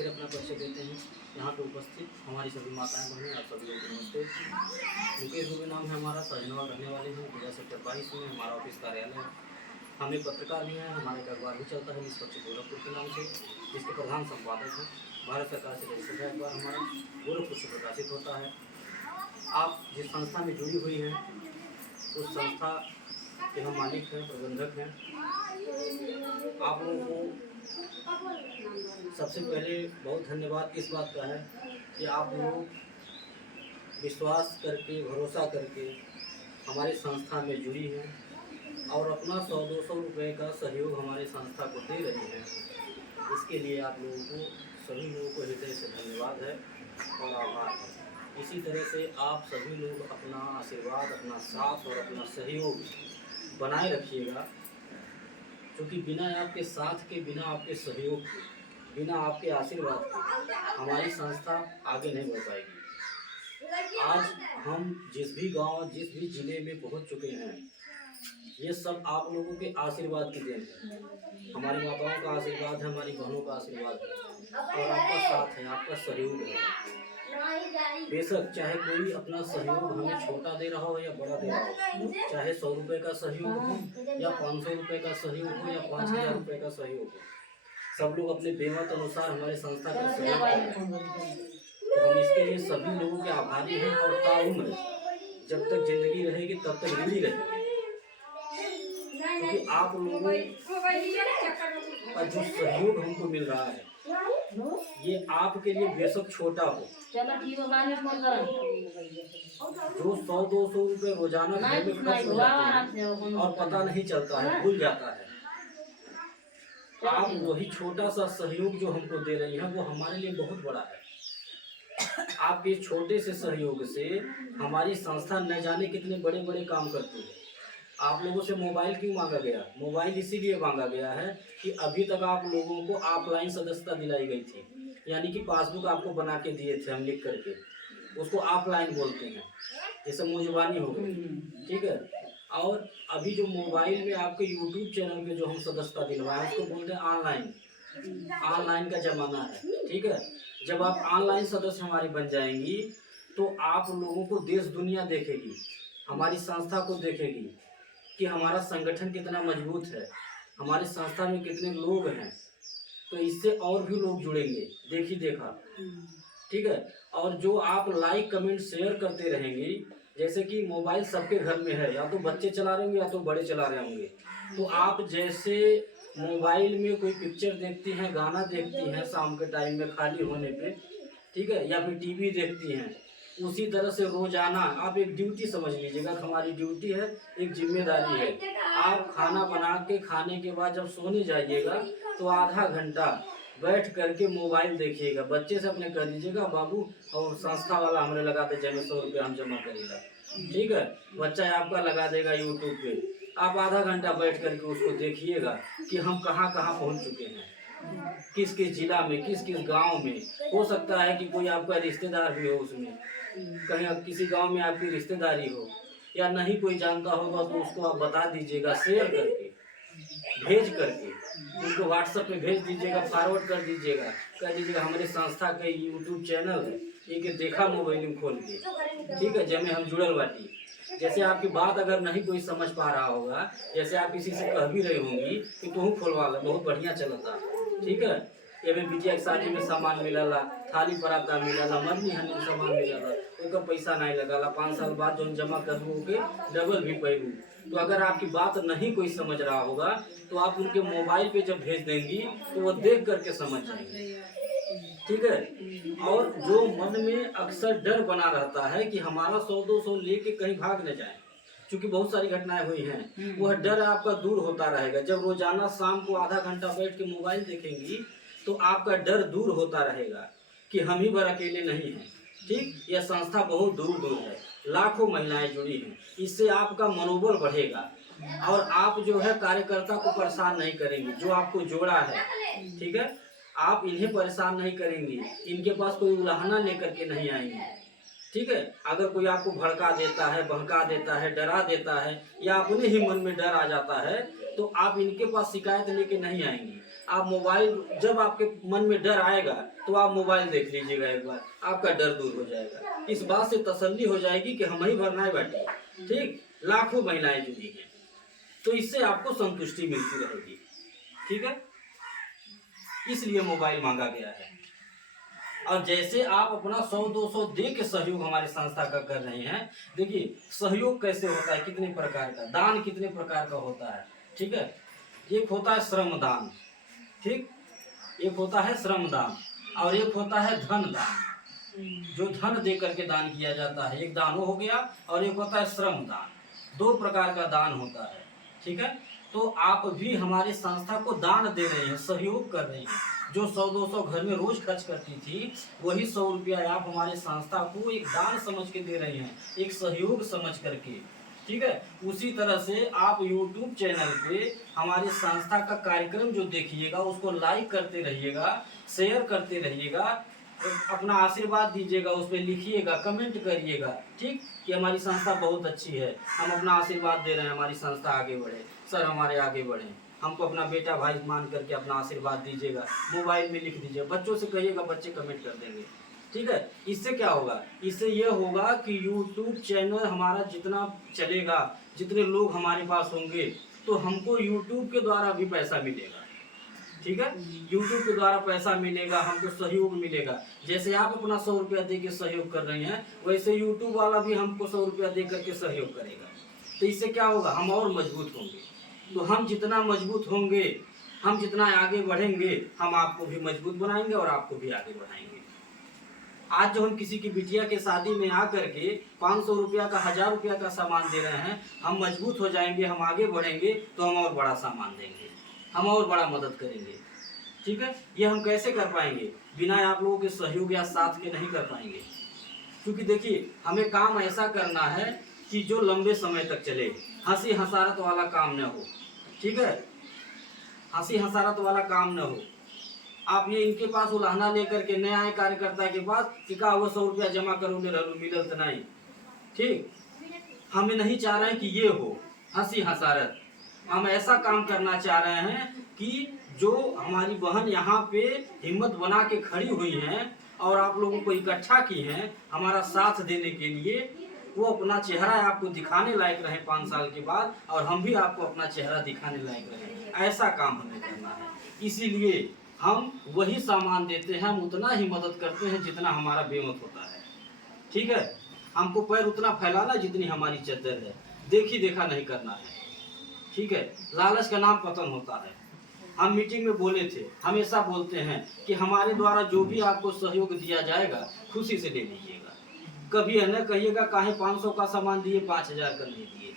फिर अपना परिचय देते हैं। यहाँ पे उपस्थित हमारी सभी माताएं बहनें, आप सभी लोग नमस्ते। मुकेश दुबे नाम है हमारा, सजनवा रहने वाले हैं। जिला सेक्टर 22 में हमारा ऑफिस कार्यालय है। हम एक पत्रकार भी हैं, हमारा एक अखबार भी चलता है निष्पक्ष गोरखपुर के नाम से, जिसके प्रधान संपादक हैं। भारत सरकार से रजिस्टर्ड है अखबार हमारा, गोरखपुर से प्रकाशित होता है। आप जिस संस्था में जुड़ी हुई हैं उस संस्था के हम मालिक हैं, प्रबंधक हैं। आप लोगों को सबसे पहले बहुत धन्यवाद इस बात का है कि आप लोग विश्वास करके, भरोसा करके हमारी संस्था में जुड़ी हैं और अपना 100-200 रुपये का सहयोग हमारे संस्था को दे रही हैं। इसके लिए आप लोगों को, सभी लोगों को हृदय से धन्यवाद है और आभार है। इसी तरह से आप सभी लोग अपना आशीर्वाद, अपना साथ और अपना सहयोग बनाए रखिएगा, क्योंकि बिना आपके साथ के, बिना आपके सहयोग के, बिना आपके आशीर्वाद के हमारी संस्था आगे नहीं बढ़ पाएगी। आज हम जिस भी गांव, जिस भी जिले में पहुंच चुके हैं, ये सब आप लोगों के आशीर्वाद की देन है। हमारी माताओं का आशीर्वाद है, हमारी बहनों का आशीर्वाद है और आपका साथ है, आपका सहयोग है। बेशक चाहे कोई अपना सहयोग हमें छोटा दे रहा हो या बड़ा दे रहा हो, चाहे 100 रुपये का सहयोग हो या 500 रुपये का सहयोग हो या 5000 रुपये का सहयोग हो, सब लोग अपने बेमत अनुसार हमारे संस्था का सहयोग कर रहे हैं। तो हम इसके लिए सभी लोगों के आभारी हैं और ताउम्र जब तक जिंदगी रहेगी तब तक ऋणी रहेंगे, क्योंकि आप लोगों का जो सहयोग हमको मिल रहा है ये आपके लिए बेशक छोटा हो, जो 100-200 रुपये रोजाना घर में खर्च हो जाते हैं और पता नहीं चलता है, भूल जाता है। आप वही छोटा सा सहयोग जो हमको दे रही हैं वो हमारे लिए बहुत बड़ा है। आपके छोटे से सहयोग से हमारी संस्था न जाने कितने बड़े बड़े काम करती है। आप लोगों से मोबाइल क्यों मांगा गया? मोबाइल इसीलिए मांगा गया है कि अभी तक आप लोगों को ऑफलाइन सदस्यता दिलाई गई थी, यानी कि पासबुक आपको बना के दिए थे हम लिख करके, उसको ऑफलाइन बोलते हैं, जैसे मुंजबानी हो गई, ठीक है। और अभी जो मोबाइल में आपके यूट्यूब चैनल पे जो हम सदस्यता दिलवाएं उसको बोलते हैं ऑनलाइन। ऑनलाइन का ज़माना है, ठीक है। जब आप ऑनलाइन सदस्य हमारी बन जाएंगी तो आप लोगों को देश दुनिया देखेगी, हमारी संस्था को देखेगी कि हमारा संगठन कितना मजबूत है, हमारी संस्था में कितने लोग हैं, तो इससे और भी लोग जुड़ेंगे, देखी देखा, ठीक है। और जो आप लाइक, कमेंट, शेयर करते रहेंगे, जैसे कि मोबाइल सबके घर में है, या तो बच्चे चला रहे होंगे या तो बड़े चला रहे होंगे, तो आप जैसे मोबाइल में कोई पिक्चर देखती हैं, गाना देखती हैं शाम के टाइम में खाली होने पे, ठीक है, या फिर टीवी देखती हैं, उसी तरह से रोजाना आप एक ड्यूटी समझ लीजिएगा, हमारी ड्यूटी है, एक जिम्मेदारी है। आप खाना बना के खाने के बाद जब सोने जाइएगा तो आधा घंटा बैठ करके मोबाइल देखिएगा, बच्चे से अपने कह दीजिएगा बाबू और संस्था वाला हमरे लगा दे, जब 100 रुपये हम जमा करेगा, ठीक है। बच्चा आपका लगा देगा यूट्यूब पे, आप आधा घंटा बैठ करके उसको देखिएगा कि हम कहाँ कहाँ पहुँच चुके हैं, किस किस जिला में, किस किस गांव में। हो सकता है कि कोई आपका रिश्तेदार भी हो उसमें, कहीं किसी गांव में आपकी रिश्तेदारी हो, या नहीं कोई जानता होगा तो उसको आप बता दीजिएगा, शेयर करके, भेज करके उनको व्हाट्सएप पे भेज दीजिएगा, फॉरवर्ड कर दीजिएगा, कह दीजिएगा हमारे संस्था के यूट्यूब चैनल है, एक देखा मोबाइल में खोल के, ठीक है, जब हम जुड़ल बाटी। जैसे आपकी बात अगर नहीं कोई समझ पा रहा होगा, जैसे आप किसी से कह भी रही होंगी कि तुम खोलवा लो, बहुत बढ़िया चलता, ठीक है। ये भी बिटिया के शादी में सामान मिलला, थाली पराता मिलला, मरनी हनी में सामान मिलला, उनका पैसा नहीं लगाला, 5 साल बाद जो जमा करबू के डबल भी पैबू। तो अगर आपकी बात नहीं कोई समझ रहा होगा तो आप उनके मोबाइल पे जब भेज देंगी तो वो देख करके समझ जाएंगे, ठीक है। और जो मन में अक्सर डर बना रहता है कि हमारा 100-200 लेके कहीं भाग न जाए, क्योंकि बहुत सारी घटनाएं हुई हैं, वह डर आपका दूर होता रहेगा। जब रोजाना शाम को आधा घंटा बैठ के मोबाइल देखेंगी तो आपका डर दूर होता रहेगा कि हम ही भर अकेले नहीं हैं, ठीक। यह संस्था बहुत दूर दूर है, लाखों महिलाएं जुड़ी हैं, इससे आपका मनोबल बढ़ेगा और आप जो है कार्यकर्ता को परेशान नहीं करेंगे, जो आपको जोड़ा है, ठीक है। आप इन्हें परेशान नहीं करेंगी, इनके पास कोई उलाहना लेकर के नहीं आएंगे, ठीक है। अगर कोई आपको भड़का देता है, बहका देता है, डरा देता है, या अपने ही मन में डर आ जाता है, तो आप इनके पास शिकायत लेके नहीं आएंगी, आप मोबाइल, जब आपके मन में डर आएगा तो आप मोबाइल देख लीजिएगा एक बार, आपका डर दूर हो जाएगा। इस बात से तसल्ली हो जाएगी कि हम ही भरना है बैठे, ठीक, लाखों महिलाएं जुड़ी हैं, तो इससे आपको संतुष्टि मिलती रहेगी। ठीक है, इसलिए मोबाइल मांगा गया है। और जैसे आप अपना 100-200 दे के सहयोग हमारे संस्था का कर रहे हैं, देखिए सहयोग कैसे होता है, कितने प्रकार का दान, कितने प्रकार का होता है। ठीक है, एक होता है श्रम दान, ठीक, एक होता है श्रम दान और एक होता है धन दान, जो धन दे करके दान किया जाता है, एक दान हो गया, और एक होता है श्रम दान। 2 प्रकार का दान होता है। ठीक है, तो आप भी हमारे संस्था को दान दे रहे हैं, सहयोग कर रहे हैं। जो 100-200 घर में रोज खर्च करती थी, वही 100 रुपया आप हमारे संस्था को एक दान समझ के दे रहे हैं, एक सहयोग समझ करके। ठीक है, उसी तरह से आप YouTube चैनल पे हमारे संस्था का कार्यक्रम जो देखिएगा, उसको लाइक करते रहिएगा, शेयर करते रहिएगा, अपना आशीर्वाद दीजिएगा, उस पर लिखिएगा, कमेंट करिएगा, ठीक, कि हमारी संस्था बहुत अच्छी है, हम अपना आशीर्वाद दे रहे हैं, हमारी संस्था आगे बढ़े, सर हमारे आगे बढ़े, हमको अपना बेटा भाई मान करके अपना आशीर्वाद दीजिएगा, मोबाइल में लिख दीजिएगा, बच्चों से कहिएगा, बच्चे कमेंट कर देंगे। ठीक है, इससे क्या होगा, इससे ये होगा कि YouTube चैनल हमारा जितना चलेगा, जितने लोग हमारे पास होंगे, तो हमको YouTube के द्वारा भी पैसा मिलेगा। ठीक है, YouTube के द्वारा पैसा मिलेगा, हमको सहयोग मिलेगा। जैसे आप अपना 100 रुपया दे के सहयोग कर रहे हैं, वैसे YouTube वाला भी हमको 100 रुपया दे करके सहयोग करेगा। तो इससे क्या होगा, हम और मजबूत होंगे। तो हम जितना मजबूत होंगे, हम जितना आगे बढ़ेंगे, हम आपको भी मजबूत बनाएंगे और आपको भी आगे बढ़ाएंगे। आज जो हम किसी की बिटिया के शादी में आकर के 500 रुपया का, 1000 रुपया का सामान दे रहे हैं, हम मजबूत हो जाएंगे, हम आगे बढ़ेंगे, तो हम और बड़ा सामान देंगे, हम और बड़ा मदद करेंगे। ठीक है, ये हम कैसे कर पाएंगे, बिना आप लोगों के सहयोग या साथ के नहीं कर पाएंगे। क्योंकि देखिए, हमें काम ऐसा करना है कि जो लंबे समय तक चले, हंसी हंसारत वाला काम न हो। ठीक है, हंसी हंसारत वाला काम न हो। आप ये इनके पास उलाहना लेकर के नए आए कार्यकर्ता के पास कि का वो 100 रुपया जमा करोगे रहू मिलल तो नहीं। ठीक, हमें नहीं चाह रहे हैं कि ये हो हंसी हंसारत। हम ऐसा काम करना चाह रहे हैं कि जो हमारी बहन यहाँ पे हिम्मत बना के खड़ी हुई हैं और आप लोगों को इकट्ठा की हैं हमारा साथ देने के लिए, वो अपना चेहरा आपको दिखाने लायक रहे 5 साल के बाद, और हम भी आपको अपना चेहरा दिखाने लायक रहे। ऐसा काम हमें करना है। इसीलिए हम वही सामान देते हैं, हम उतना ही मदद करते हैं जितना हमारा बेमत होता है। ठीक है, हमको पैर उतना फैलाना जितनी हमारी चद्दर है, देखी देखा नहीं करना है। ठीक है, लालच का नाम पतन होता है। हम मीटिंग में बोले थे, हमेशा बोलते हैं कि हमारे द्वारा जो भी आपको सहयोग दिया जाएगा, खुशी से ले लीजिएगा। कभी है न कहिएगा काहे 500 का सामान दिए 5000 का नहीं दिए,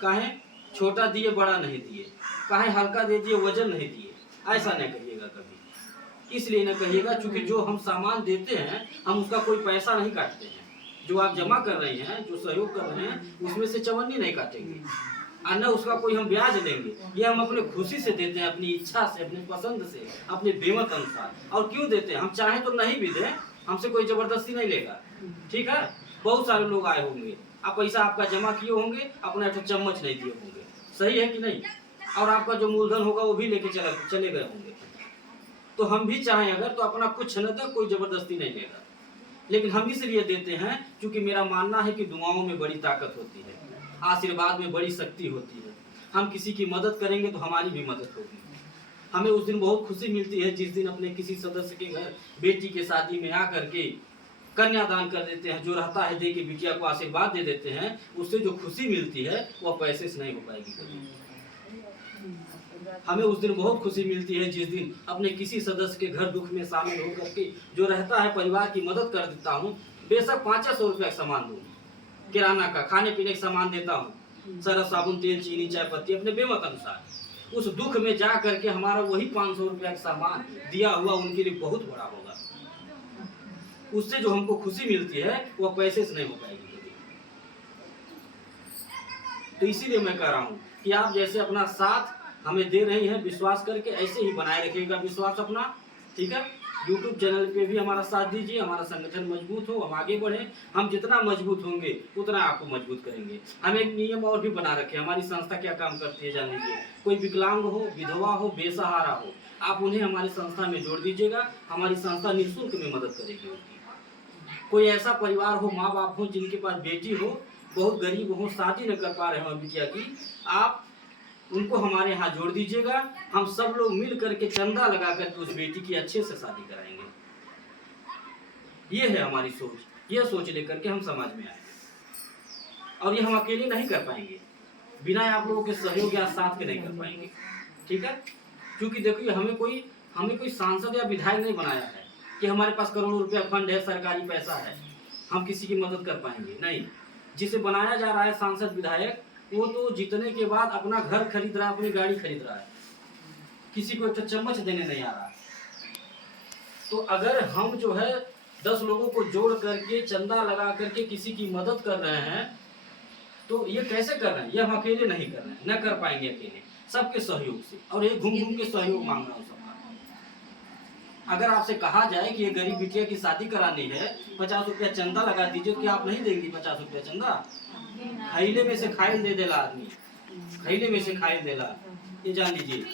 काहे छोटा दिए बड़ा नहीं दिए, काहे हल्का दे दिए वजन नहीं दिए, ऐसा नहीं कहिएगा कभी। इसलिए न कहिएगा क्योंकि जो हम सामान देते हैं, हम उसका कोई पैसा नहीं काटते हैं। जो आप जमा कर रहे हैं, जो सहयोग कर रहे हैं, उसमें से चवन्नी नहीं काटेंगे, और न उसका कोई हम ब्याज लेंगे। ये हम अपने खुशी से देते हैं, अपनी इच्छा से, अपनी पसंद से, अपने बेमत अनुसार। और क्यों देते हैं, हम चाहें तो नहीं भी दें, हमसे कोई जबरदस्ती नहीं लेगा। ठीक है, बहुत सारे लोग आए होंगे, आप पैसा आपका जमा किए होंगे, अपना एक चम्मच नहीं दिए होंगे, सही है कि नहीं, और आपका जो मूलधन होगा वो भी लेके चले गए होंगे। तो हम भी चाहें अगर तो अपना कुछ न दे, कोई जबरदस्ती नहीं लेगा। लेकिन हम इसलिए देते हैं क्योंकि मेरा मानना है कि दुआओं में बड़ी ताकत होती है, आशीर्वाद में बड़ी शक्ति होती है। हम किसी की मदद करेंगे तो हमारी भी मदद होगी। हमें उस दिन बहुत खुशी मिलती है जिस दिन अपने किसी सदस्य के घर बेटी के शादी में आकर के कन्यादान कर देते हैं, जो रहता है दे के बिटिया को आशीर्वाद दे देते हैं। उससे जो खुशी मिलती है वह पैसे से नहीं हो पाएगी कभी। हमें उस दिन बहुत खुशी मिलती है जिस दिन अपने किसी सदस्य के घर दुख में शामिल होकर के जो रहता है परिवार की मदद कर देता हूँ। बेशक 500 रुपया का सामान दूँ, किराना का खाने पीने का सामान देता हूँ, सरफ साबुन तेल चीनी चाय पत्ती अपने बेमत अनुसार। उस दुख में जा करके हमारा वही 500 रुपया का सामान दिया हुआ उनके लिए बहुत बड़ा होगा। उससे जो हमको खुशी मिलती है वह पैसे से नहीं हो पाएगी। तो इसीलिए मैं कह रहा हूँ कि आप जैसे अपना साथ हमें दे रही हैं, विश्वास करके ऐसे ही बनाए रखिएगा विश्वास अपना। ठीक है, YouTube चैनल पे भी हमारा साथ दीजिए, हमारा संगठन मजबूत हो, हम आगे बढ़े। हम जितना मजबूत होंगे उतना आपको मजबूत करेंगे। हम एक नियम और भी बना रखे, हमारी संस्था क्या काम करती है जान लीजिए। कोई विकलांग हो, विधवा हो, बेसहारा हो, आप उन्हें हमारी संस्था में जोड़ दीजिएगा। हमारी संस्था निःशुल्क में मदद करेगी उनकी। कोई ऐसा परिवार हो, माँ बाप हो जिनके पास बेटी हो, बहुत गरीब हो, शादी न कर पा रहे हो बिटिया की, आप उनको हमारे यहाँ जोड़ दीजिएगा। हम सब लोग मिल करके चंदा लगा करके उस बेटी की अच्छे से शादी कराएंगे। ये है हमारी सोच। ये सोच लेकर के हम समाज में आए, और ये हम अकेले नहीं कर पाएंगे, बिना आप लोगों के सहयोग या साथ के नहीं कर पाएंगे। ठीक है, क्योंकि देखिए हमें कोई सांसद या विधायक नहीं बनाया है कि हमारे पास करोड़ों रुपया फंड है, सरकारी पैसा है, हम किसी की मदद कर पाएंगे। नहीं, जिसे बनाया जा रहा है सांसद विधायक, वो तो जीतने के बाद अपना घर खरीद रहा है, अपनी गाड़ी खरीद रहा है, किसी को एक चम्मच देने नहीं आ रहा। तो अगर हम जो है 10 लोगों को जोड़ करके चंदा लगा करके किसी की मदद कर रहे हैं, तो ये कैसे कर रहे हैं? ये हम अकेले नहीं कर रहे हैं, न कर पाएंगे अकेले, सबके सहयोग से। और एक घूम घूम के सहयोग मांग रहा हूँ सबका। अगर आपसे कहा जाए कि ये गरीब बिटिया की शादी करानी है, 50 रुपया चंदा लगा दीजिए, क्या आप नहीं देंगी 50 रुपया चंदा? खैले में से खाइल दे देला आदमी, खैले में से खाइल देला, ये जान लीजिए।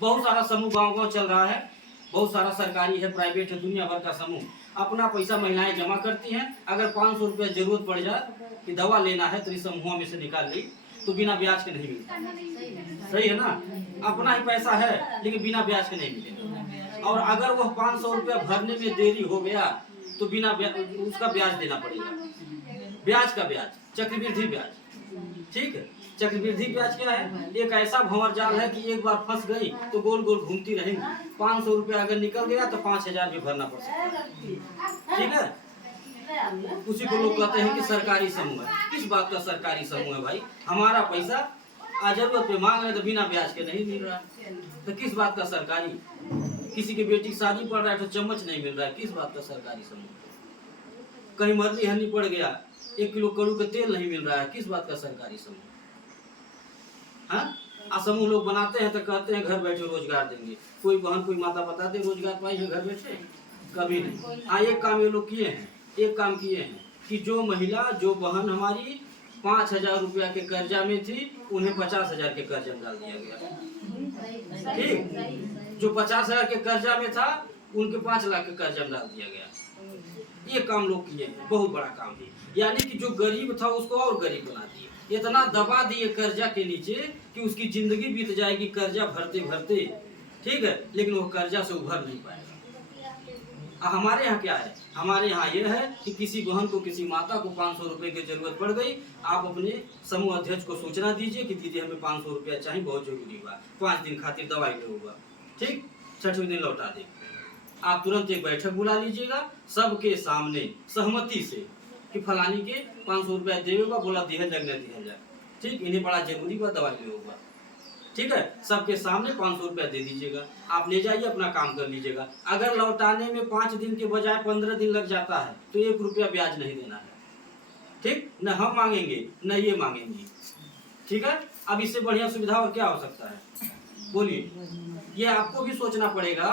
बहुत सारा समूह गांव-गांव चल रहा है, बहुत सारा सरकारी है, प्राइवेट है, दुनिया भर का समूह अपना पैसा महिलाएं जमा करती हैं। अगर 500 रुपया जरूरत पड़ जाए कि दवा लेना है तो इस समूह में से निकाल ली, तो बिना ब्याज के नहीं मिलता। सही है ना? अपना ही पैसा है लेकिन बिना ब्याज के नहीं मिलेगा। और अगर वह 500 रुपया भरने में देरी हो गया तो बिना उसका ब्याज देना पड़ेगा। ब्याज का ब्याज, चक्रवृद्धि ब्याज। ठीक है, चक्रवृद्धि ब्याज क्या है? एक ऐसा भंवर जाल है कि एक बार फंस गई तो गोल गोल घूमती रहेंगी। 500 रुपया अगर निकल गया तो 5000 भी भरना पड़ सकता है। ठीक है, उसी को लोग कहते हैं कि सरकारी समूह है। किस बात का सरकारी समूह है भाई? हमारा पैसा जरूरत पे मांग रहे तो बिना ब्याज के नहीं मिल रहा, तो किस बात का सरकारी? किसी की बेटी शादी पड़ रहा है तो चम्मच नहीं मिल रहा है, किस बात का सरकारी समूह? कहीं मरली हनी पड़ गया, 1 किलो कड़ू का तेल नहीं मिल रहा है, किस बात का सरकारी समूह? हाँ, समूह लोग बनाते हैं तो कहते हैं घर बैठे रोजगार देंगे। कोई बहन कोई माता बता दे रोजगार पाई है घर बैठे? कभी नहीं। हाँ, एक काम ये लोग किए हैं, एक काम किए हैं कि जो महिला, जो बहन हमारी 5000 रुपया के कर्जा में थी, उन्हें 50,000 के कर्जा में डाल दिया गया। ठीक, जो 50,000 के कर्जा में था उनके 5 लाख के कर्जा में डाल दिया गया। ये काम लोग किए हैं, बहुत बड़ा काम है। यानी कि जो गरीब था उसको और गरीब बना दिए, इतना दबा दिए कर्जा के नीचे कि उसकी जिंदगी बीत जाएगी कर्जा भरते भरते। ठीक है, लेकिन वो कर्जा से उभर नहीं पाएगा। हमारे यहाँ क्या है? हमारे यहाँ यह है कि किसी बहन को, किसी माता को 500 रुपए की जरूरत पड़ गई, आप अपने समूह अध्यक्ष को सूचना दीजिए कि दीदी हमें 500 रुपया चाहिए, बहुत जरूरी हुआ, 5 दिन खातिर दवाई लेगा। ठीक, 6वें दिन लौटा दे। आप तुरंत एक बैठक बुला लीजिएगा सबके सामने सहमति से कि फलानी के 500 रुपया देगा, बोला दिहल जाए नहीं दिहल जाए। ठीक, इन्हें बड़ा जरूरी हुआ, दवाई लेगा। ठीक है, सबके सामने 500 रुपया दे दीजिएगा, आप ले जाइए, अपना काम कर लीजिएगा। अगर लौटाने में 5 दिन के बजाय 15 दिन लग जाता है तो 1 रुपया ब्याज नहीं देना है। ठीक, न हम मांगेंगे न ये मांगेंगी। ठीक है, अब इससे बढ़िया सुविधा और क्या हो सकता है? बोलिए। ये आपको भी सोचना पड़ेगा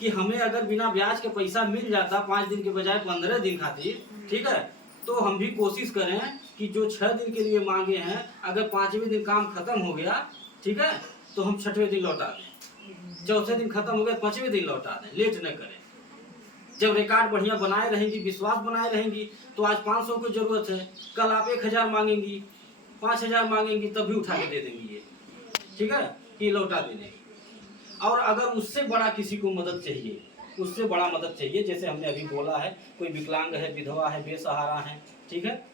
कि हमें अगर बिना ब्याज के पैसा मिल जाता 5 दिन के बजाय 15 दिन खातिर, ठीक है, तो हम भी कोशिश करें कि जो 6 दिन के लिए मांगे हैं, अगर 5वें दिन काम खत्म हो गया, ठीक है, तो हम 6वें दिन लौटा दें। 4थे दिन खत्म हो गया, 5वें दिन लौटा दें, लेट न करें। जब रिकॉर्ड बढ़िया बनाए रहेंगी, विश्वास बनाए रहेंगी, तो आज 500 की जरूरत है, कल आप 1000 मांगेंगी, 5000 मांगेंगी, तब भी उठा के दे देंगी ये। ठीक है, कि लौटा देने। और अगर उससे बड़ा किसी को मदद चाहिए, उससे बड़ा मदद चाहिए, जैसे हमने अभी बोला है, कोई विकलांग है, विधवा है, बेसहारा है, ठीक है,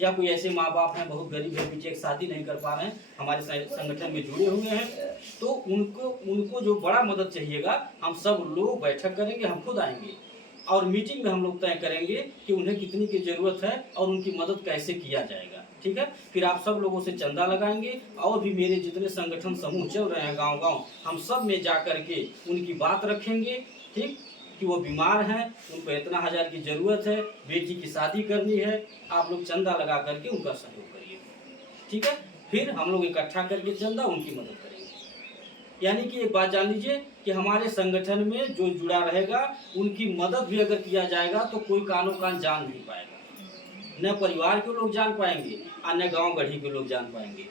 या कोई ऐसे माँ बाप हैं बहुत गरीब है, बेटी एक शादी नहीं कर पा रहे हैं, हमारे संगठन में जुड़े हुए हैं, तो उनको जो बड़ा मदद चाहिएगा, हम सब लोग बैठक करेंगे, हम खुद आएंगे और मीटिंग में हम लोग तय करेंगे कि उन्हें कितनी की जरूरत है और उनकी मदद कैसे किया जाएगा। ठीक है, फिर आप सब लोगों से चंदा लगाएंगे, और भी मेरे जितने संगठन समूह चल रहे हैं गाँव गाँव, हम सब में जा करके उनकी बात रखेंगे। ठीक, कि वो बीमार हैं, उनको इतना 1000 की जरूरत है, बेटी की शादी करनी है, आप लोग चंदा लगा करके उनका सहयोग करिए। ठीक है, फिर हम लोग इकट्ठा करके चंदा उनकी मदद करेंगे। यानी कि एक बात जान लीजिए कि हमारे संगठन में जो जुड़ा रहेगा, उनकी मदद भी अगर किया जाएगा तो कोई कानो कान जान नहीं पाएगा, न परिवार के लोग जान पाएंगे और न गाँव गढ़ी के लोग जान पाएंगे,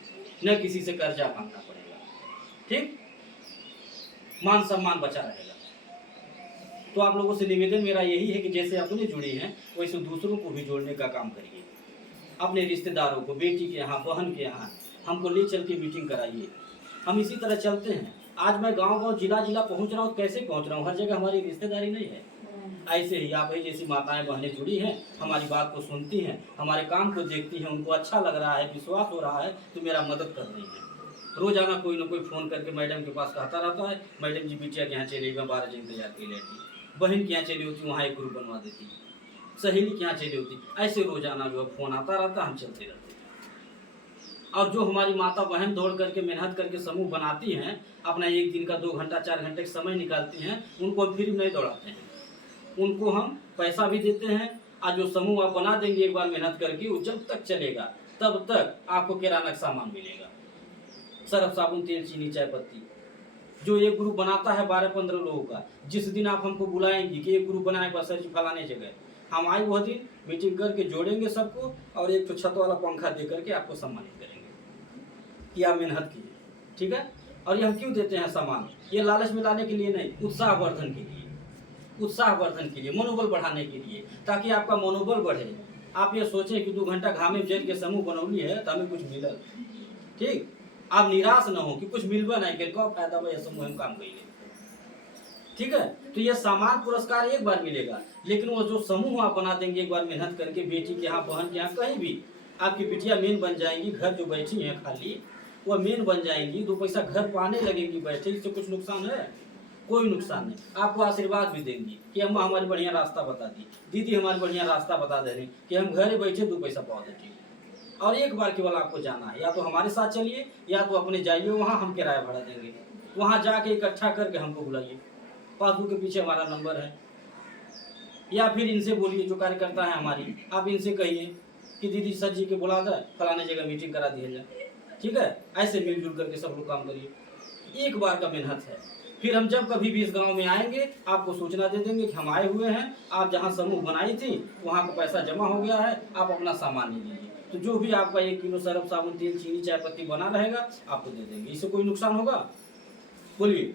न किसी से कर्जा मांगना पड़ेगा। ठीक, मान सम्मान बचा रहेगा। तो आप लोगों से निवेदन मेरा यही है कि जैसे अपने जुड़े हैं वैसे दूसरों को भी जोड़ने का काम करिए। अपने रिश्तेदारों को, बेटी के यहाँ, बहन के यहाँ हमको ले चल के मीटिंग कराइए। हम इसी तरह चलते हैं। आज मैं गांव-गांव, जिला-जिला पहुंच रहा हूँ। कैसे पहुंच रहा हूँ? हर जगह हमारी रिश्तेदारी नहीं है। ऐसे ही आप ही जैसी माताएं बहनें जुड़ी हैं, हमारी बात को सुनती हैं, हमारे काम को देखती हैं, उनको अच्छा लग रहा है, विश्वास हो रहा है तो मेरा मदद कर रही है। रोजाना कोई ना कोई फ़ोन करके मैडम के पास कहता रहता है, मैडम जी बिटिया के यहाँ चली गई, 12 बजे इंतजार की लेटी, बहन के यहाँ चली होती, वहाँ एक ग्रुप बनवा देती, सहेली के यहाँ चली होती। ऐसे रोजाना जो है फ़ोन आता रहता, हम चलते रहते। और जो हमारी माता बहन दौड़ करके मेहनत करके समूह बनाती हैं, अपना 1 दिन का 2 घंटा 4 घंटे का समय निकालती हैं, उनको हम फ्री नहीं दौड़ाते हैं। उनको हम पैसा भी देते हैं। आज जो समूह आप बना देंगे एक बार मेहनत करके, वो जब तक चलेगा तब तक आपको किराना का सामान मिलेगा, सर्फ साबुन, तेल, चीनी, चाय पत्ती। जो एक ग्रुप बनाता है 12-15 लोगों का, जिस दिन आप हमको बुलाएंगे कि एक ग्रुप बनाएगा सर जी फलाने जगह, हम आए वह दिन मीटिंग करके जोड़ेंगे सबको और एक तो छत वाला पंखा दे करके आपको सम्मानित करेंगे कि आप मेहनत कीजिए। ठीक है। और ये हम क्यों देते हैं सामान? ये लालच में लाने के लिए नहीं, उत्साहवर्धन के लिए, उत्साहवर्धन के लिए, मनोबल बढ़ाने के लिए, ताकि आपका मनोबल बढ़े। आप ये सोचें कि 2 घंटा घामे में जल के समूह बनौली है तो हमें कुछ मिलल। ठीक, आप निराश न हो कि कुछ मिलबा नहीं के क्या फायदा हुआ, ये समूह हम काम करेंगे। ठीक है। तो ये सामान पुरस्कार एक बार मिलेगा, लेकिन वो जो समूह आप बना देंगे एक बार मेहनत करके, बेटी के यहाँ, बहन के यहाँ, कहीं भी आपकी बिटिया मेन बन जाएंगी, घर जो बैठी हैं खाली वह मेन बन जाएंगी, 2 पैसा घर पाने लगेंगी बैठे, इससे कुछ नुकसान है? कोई नुकसान नहीं। आपको आशीर्वाद भी देंगी कि अम्मा हमारी बढ़िया रास्ता बता दी, दीदी हमारी बढ़िया रास्ता बता दे रही कि हम घर बैठे 2 पैसा पाओ देंगे। और एक बार केवल आपको जाना है, या तो हमारे साथ चलिए या तो अपने जाइए वहाँ, हम किराया भाड़ा देंगे, वहाँ जाके इकट्ठा करके हमको बुलाइए। पासबुक के पीछे हमारा नंबर है, या फिर इनसे बोलिए, जो कार्यकर्ता है हमारी, आप इनसे कहिए कि दीदी सर जी के बुला दे, फलाने जगह मीटिंग करा दिया जाए। ठीक है। ऐसे मिलजुल करके सब लोग काम करिए। एक बार का मेहनत है। फिर हम जब कभी भी इस गांव में आएंगे आपको सूचना दे देंगे कि हम आए हुए हैं, आप जहां समूह बनाई थी वहां का पैसा जमा हो गया है, आप अपना सामान ले लीजिए। तो जो भी आपका 1 किलो सर्फ साबुन, तेल, चीनी, चाय पत्ती बना रहेगा आपको दे देंगे। इससे कोई नुकसान होगा? बोलिए।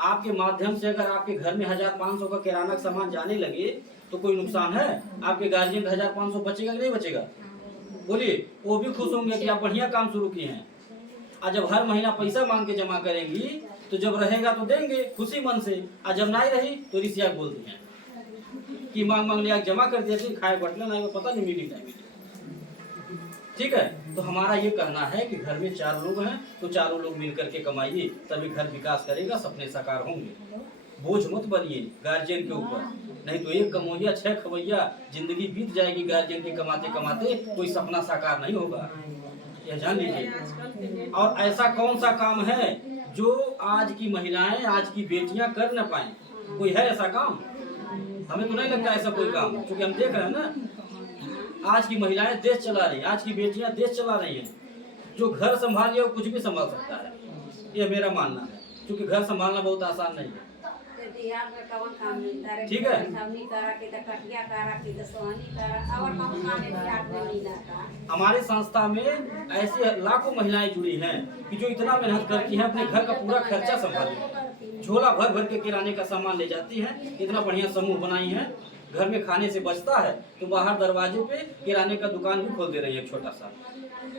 आपके माध्यम से अगर आपके घर में 1500 का किराना का सामान जाने लगे तो कोई नुकसान है? आपके गार्जियन का 1500 बचेगा कि नहीं बचेगा? बोलिए। वो भी खुश होंगे कि आप बढ़िया काम शुरू किए हैं। और जब हर महीना पैसा मांग के जमा करेंगी तो जब रहेगा तो देंगे खुशी मन से, और जब नहीं रही तो रिसिया बोलते हैं कि मांग मांग लिया जमा कर दिया, खाए बटना नहीं, पता नहीं मिली नहीं मिली। ठीक है। तो हमारा ये कहना है कि घर में 4 लोग हैं तो चारों लोग मिलकर के कमाइए, तभी घर विकास करेगा, सपने साकार होंगे। बोझ मत बनिए गार्जियन के ऊपर, नहीं तो 1 कमोइया 6 खवैया, जिंदगी बीत जाएगी गार्जियन के कमाते कमाते, कोई सपना साकार नहीं होगा, यह जान लीजिए। और ऐसा कौन सा काम है जो आज की महिलाएं, आज की बेटियां कर न पाए? कोई है ऐसा काम? हमें तो नहीं लगता ऐसा कोई काम, क्योंकि हम देख रहे हैं ना आज की महिलाएं देश चला रही हैं, आज की बेटियां देश चला रही हैं। जो घर संभाल लिया वो कुछ भी संभाल सकता है, ये मेरा मानना है, क्योंकि घर संभालना बहुत आसान नहीं है। ठीक है। हमारे संस्था में ऐसी लाखों महिलाएं जुड़ी हैं कि जो इतना मेहनत करती हैं, अपने घर का पूरा खर्चा संभालती, झोला भर भर के किराने का सामान ले जाती हैं। इतना बढ़िया समूह बनाई है, घर में खाने से बचता है तो बाहर दरवाजे पे किराने का दुकान भी खोल दे रही है छोटा सा,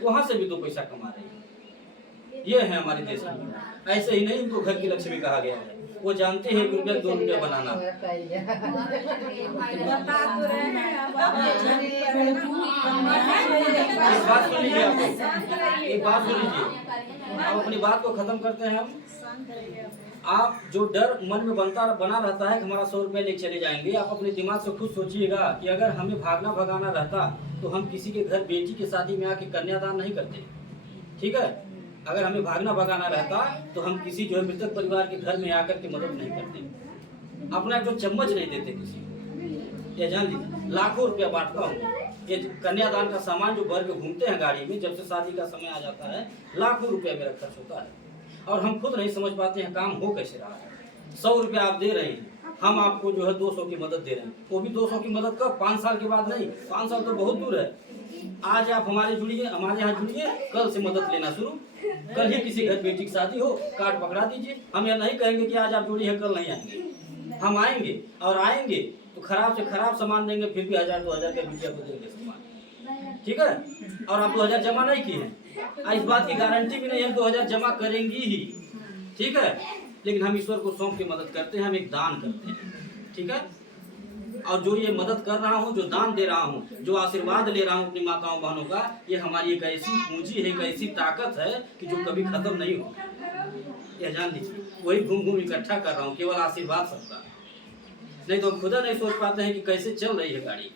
वहां से भी 2 पैसा कमा रही है। ये है हमारे देश में। ऐसे ही नहीं इनको घर की लक्ष्मी कहा गया है, वो जानते हैं 1 रुपया 2 रुपया बनाना। एक बात सुन लीजिए, एक बात सुन लीजिए, अब अपनी बात को खत्म करते हैं हम। आप जो डर मन में बना रहता है कि हमारा 100 रुपया लेके चले जाएंगे, आप अपने दिमाग से खुद सोचिएगा कि अगर हमें भागना भगाना रहता तो हम किसी के घर बेटी की शादी में आके कन्यादान नहीं करते। ठीक है। अगर हमें भागना भगाना रहता तो हम किसी जो है मृतक परिवार के घर में आकर के मदद नहीं करते, अपना जो चम्मच नहीं देते किसी को। ये जान लीजिए, लाखों रुपया बांटता हूँ। ये कन्यादान का सामान जो भर के घूमते हैं गाड़ी में, जब से शादी का समय आ जाता है लाखों रुपया मेरा खर्च होता है, और हम खुद नहीं समझ पाते हैं काम हो कैसे रहा है। 100 रुपया आप दे रहे हैं, हम आपको जो है 200 की मदद दे रहे हैं, वो भी 200 की मदद कब? 5 साल के बाद नहीं, 5 साल तो बहुत दूर है। आज आप हमारे जुड़िए, हमारे यहाँ जुड़िए, कल से मदद लेना शुरू। कल ही किसी घर बेटी की शादी हो, कार्ड पकड़ा दीजिए। हम यह नहीं कहेंगे कि आज आप जोड़ी है कल नहीं आएंगे, हम आएंगे और आएंगे तो खराब से खराब सामान देंगे, फिर भी 1000-2000 के बिटिया को देंगे सामान, ठीक है। और आप 2000 जमा नहीं किए हैं, इस बात की गारंटी भी नहीं है 2000 जमा करेंगी ही, ठीक है। लेकिन हम ईश्वर को सौंप के मदद करते हैं, हम एक दान करते हैं, ठीक है। और जो ये मदद कर रहा हूँ, जो दान दे रहा हूँ, जो आशीर्वाद ले रहा हूँ अपनी माताओं बहनों का, ये हमारी एक ऐसी पूंजी है, एक ऐसी ताकत है कि जो कभी खत्म नहीं होगी, यह जान लीजिए। वही घूम घूम इकट्ठा कर रहा हूँ, केवल आशीर्वाद सबका। नहीं तो हम खुदा नहीं सोच पाते हैं कि कैसे चल रही है गाड़ी।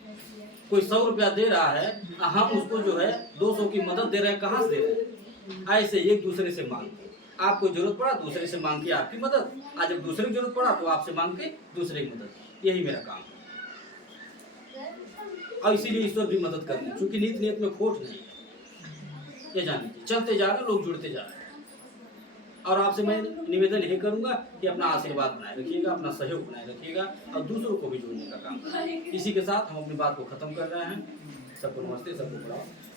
कोई 100 रुपया दे रहा है, हम उसको जो है 200 की मदद दे रहे हैं, कहाँ से दे रहे हैं? ऐसे एक दूसरे से मांग के, आपको जरूरत पड़ा दूसरे से मांग के आपकी मदद, आज जब दूसरे की जरूरत पड़ा तो आपसे मांग के दूसरे की मदद, यही मेरा काम है। और इसीलिए ईश्वर भी मदद करते हैं, क्योंकि नीत में खोट नहीं है, ये जान लीजिए। चलते जा रहे हैं, लोग जुड़ते जा रहे हैं। और आपसे मैं निवेदन यही करूंगा कि अपना आशीर्वाद बनाए रखिएगा, अपना सहयोग बनाए रखिएगा और दूसरों को भी जोड़ने का काम करें। इसी के साथ हम अपनी बात को खत्म कर रहे हैं। सबको नमस्ते, सबको प्रणाम।